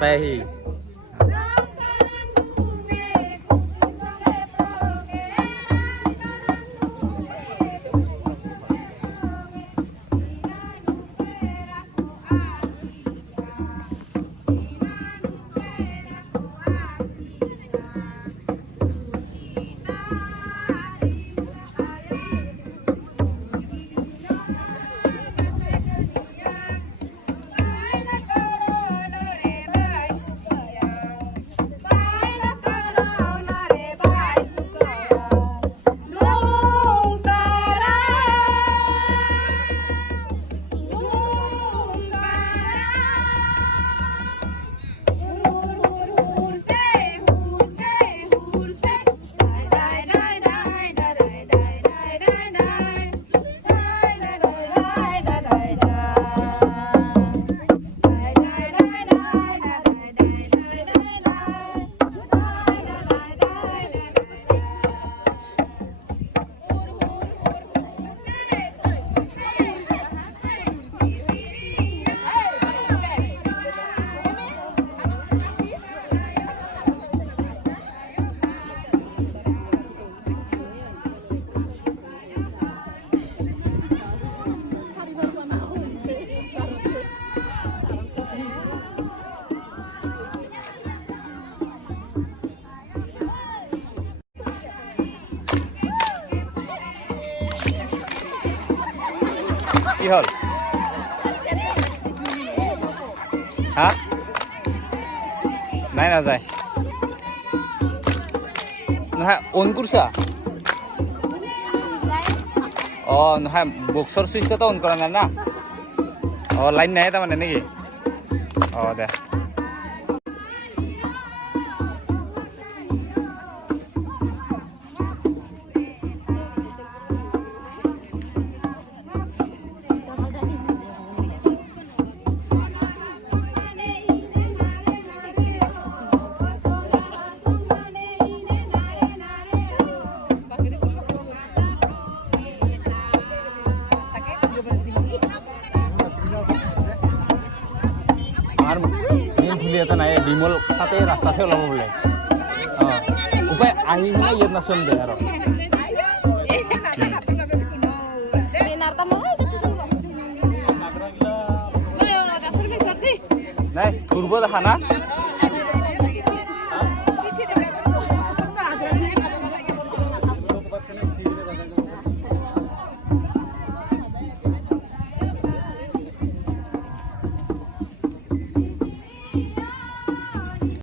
পাই আহি কি হল হা নাই না যায় নহয় অন কৰিছা নহয় বক্সৰ চুইচটো অন কৰা নাই না লাইন নাই তাৰমানে নেকি দে এটা নাই বিমল তাতে ৰাস্তাতে ওলাব বোলে উপায় আহি কিনে ইয়াত নাচন দে আৰু নাই ঘূৰিব দেখা না